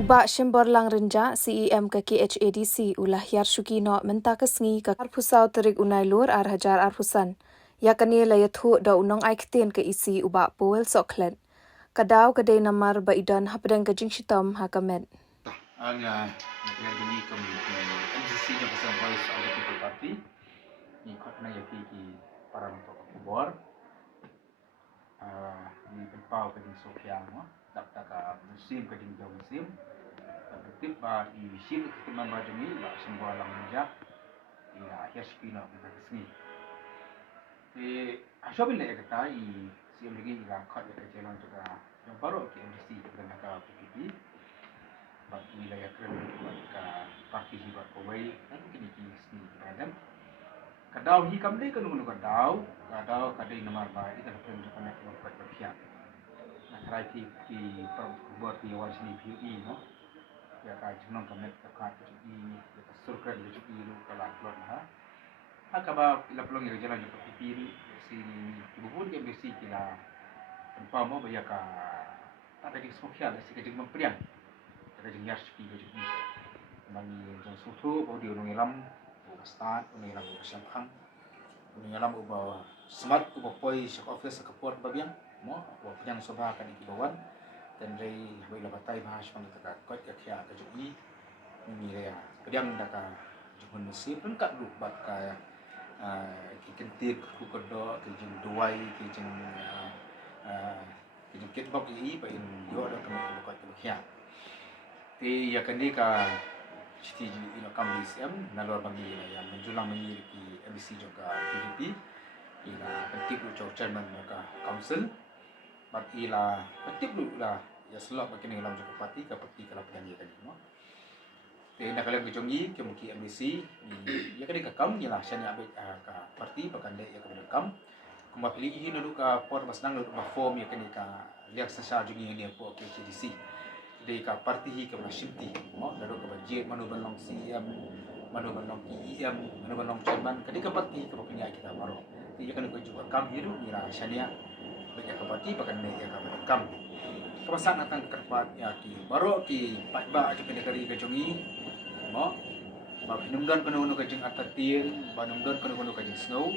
Uba Shimborlang Renja, CEM ke KHADC ulah Yar Shukino menta kesngi ke Arpusau Terik Unailur ar Hajar Arpusan. Ya kani layathu da unong aikten ke isi uba Powell Soklet. Kadau kadai namar ba idan hapadang kajing shitam hakamet. Anga naging community NCC nya pasang voice of the people party ni khotna ya ki para untuk kubor ni pempau ke di Sofia mo dapta ka musim ke di musim tertib ba i sim ke member ni ba semua lang menja ya yaspina ke sini di asobil le kata i sim lagi ila khot ke jalan juga yang baru ke NCC ke naga PPP bak wilayah kerana ka parti hibat kawai dan kini sini kadang kadau hi kamde kan unu kadau kadai namar ba itu kan kan nak buat berfiak nak raiti ki buat di awal sini PUE no ya ka jenong kamet ka PUE ya ka surkan di PUE lu kala klon ha akaba ila pelong ira jalan ke PUE sini bubun ke besi kila tanpa mau ya ka ada di sosial si ke jenong priang ada jengar sepi ke jadi bagi jang sutu bau dia nungilam bau start nungilam bau syampang nungilam bau smart bau poi shop office kapot babiang mo bau yang sobha kan di bawan dan rei bau labatai bahas pang taka kot ya kya ke jadi ni ya kedang daka jumun nasib lengkap lu bat ka ki kentik ku kodo ki jing duai ki jing ki jing kitbok i ba in yo da kan ko kya ti ya kani ka stiji ino kam DCM nalor bagi yang menjulang memiliki MBC juga PDP ila penting lu chairman ka council bat ila penting lu lah ya selok bagi dalam juga parti ka parti kala penyanyi tadi no te nak kalian kejongi ke muki MBC ya kani ka kam ila syanya abe ka parti bakande ya ka kam kuma pilih ini dulu ka por masnang dulu form ya kani ka liak sasa jungi ni po ke CDC dari ka parti hi ka masimti mo lalu ka budget manu balong CM manu balong EM manu balong chairman kadi ka parti ka punya kita baru dia kan ko juga kam hiru ira syania bagi ka parti bakan ne ka kam kebasan akan kerpat ya ki baru ki ba ki pendekari ka jongi mo ba pinungdan kono no ka jing atatir ba nungdan kono ka jing snow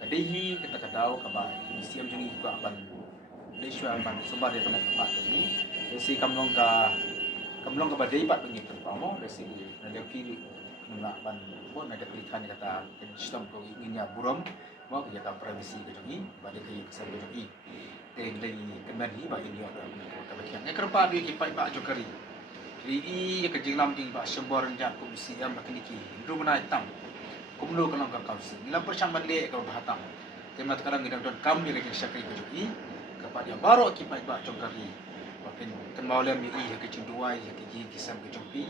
kadihi kita kadau ka ba CM jongi ko aban leswa ban sobar dia kena tempat ka jongi si kamlong ka badai pat bengi terpamo resi naleki nuna ban bo na deplikan kata sistem ko ingin buram mo ka kata privacy ka jongi badai ka kesal ka jongi te lei kemen hi ba ini ada ka bakian ya kerpa di ki pai ba jokari ri ya ka jinglam jing ba sembor ja ko si am bakniki ndu mana hitam kumlo kalong ka kausi nila persang bale ka bahatam temat kadang ngidang don kam ni ka syakai ka jongi kepada baru ki pai ba jokari makin kan maulam ni ke cinduai ke ji kisam ke jompi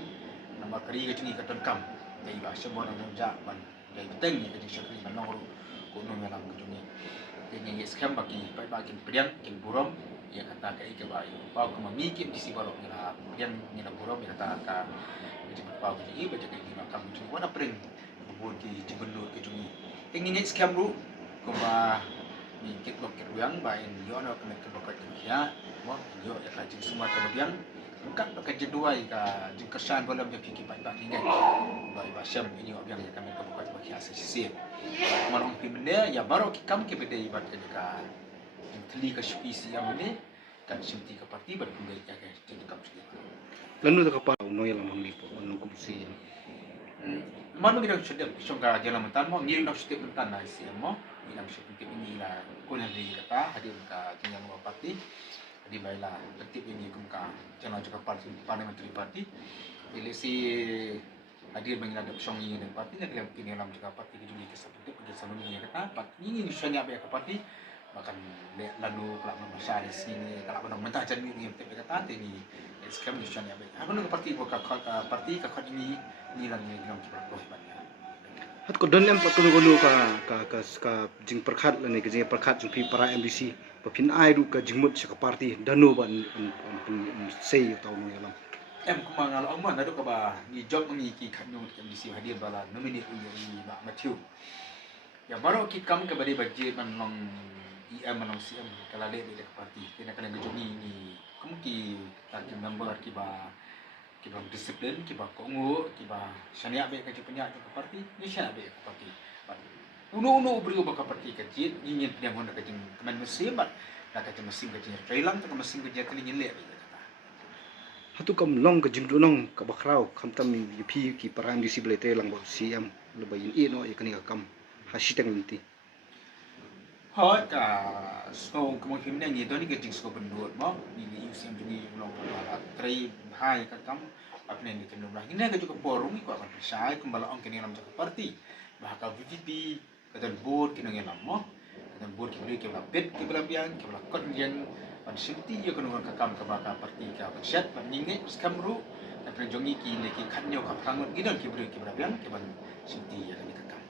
nama kari ke cini ke tenkam dai ba semua nang ja ban dai beteng ni ke syakri manong ko no ngalang ke jumi ini skam bagi bagian priang kin burom ya kata ke ke ba yo ba ko mami ki disi barok ngira priang ngira burom ya kata ka ke ba ke ji ba ke ni makam jumi wana pring bubur ki jibelu ke jumi ini skam ru ko ba ni kit lok kit yang ba in yo no ke ke ya mo yo ya ka jing semua kemudian bukan pakai jeduai ka jing kesan bolam ya kiki pai bak ningai ba ba syam ini objang ya kami ke buka baki asisi manong pimne ya baru kam ke bede ibat ke ka tli ka spisi yang ini kan simti ka parti bar pungai ya ka jing kam sini Lalu tak apa no yang lamang lipo anu kumsi manu kita sudah songga jalan mentan mo ngirim nak setiap mentan na isi mo ilang setiap ini lah kuliah di kata hadir ka jenjang parti di baila tertib ini kumka jangan juga parti parliamentary party eleksi hadir mengenai opsi ini dan parti nak yang kini dalam juga parti juga ke seperti pergi sebelumnya kata parti ini misalnya apa parti bahkan lalu kalau masyarakat di sini kalau menang mentah jadi ini tapi kata ini skam misalnya apa aku nak parti buka parti kakak ini lagi dalam kita banyak hat ko don em pat ko ka jing perkhat la ne ke jing perkhat jing pi para MBC papin ai ru ka jingmut sa ka parti danu ban sei taw no yalam em kuma ngal ong man adu ka ba ni job ni ki khanyo ki MBC hadir bala nominate ni ba Matthew ya baru ki kam ke bari budget man long EM man long CM kala le de parti kena kala ngejoni ni kum ki tak member ki ba kiba disiplin, kiba kongo, kiba syania be ka penyak ke parti, ni syania be ke parti. Uno beri ba ka parti ka jit, ingin dia honda ka jing kemen mesin bat, da ka mesin ka jing trailang ta mesin ka jing telingin le be kata. Hatu kam long ke jing dunong ka bakrau kam tam yupi ki para MDC belete lang ba CM lebayin ino yakani ka kam hasitang linti. Hoi ka so kemungkinan ni doni ke jing so bendut mo, ni UCM ni ulang kepala trai hai ka kam apa ni kena ulang. Ini ka juga borong ko akan persai kembali ong kini lam jaka parti. Bahaka VVP kata board kini ngelam mo. Kata board kini ke bela bet ke bela biang ke bela kon yang pan simti yo kena ka kam ka baka parti ka perset pan ninge skamru ka prejongi ki ne ki khanyo ka prangot gidan ki bela biang ke ban simti ya ka kam.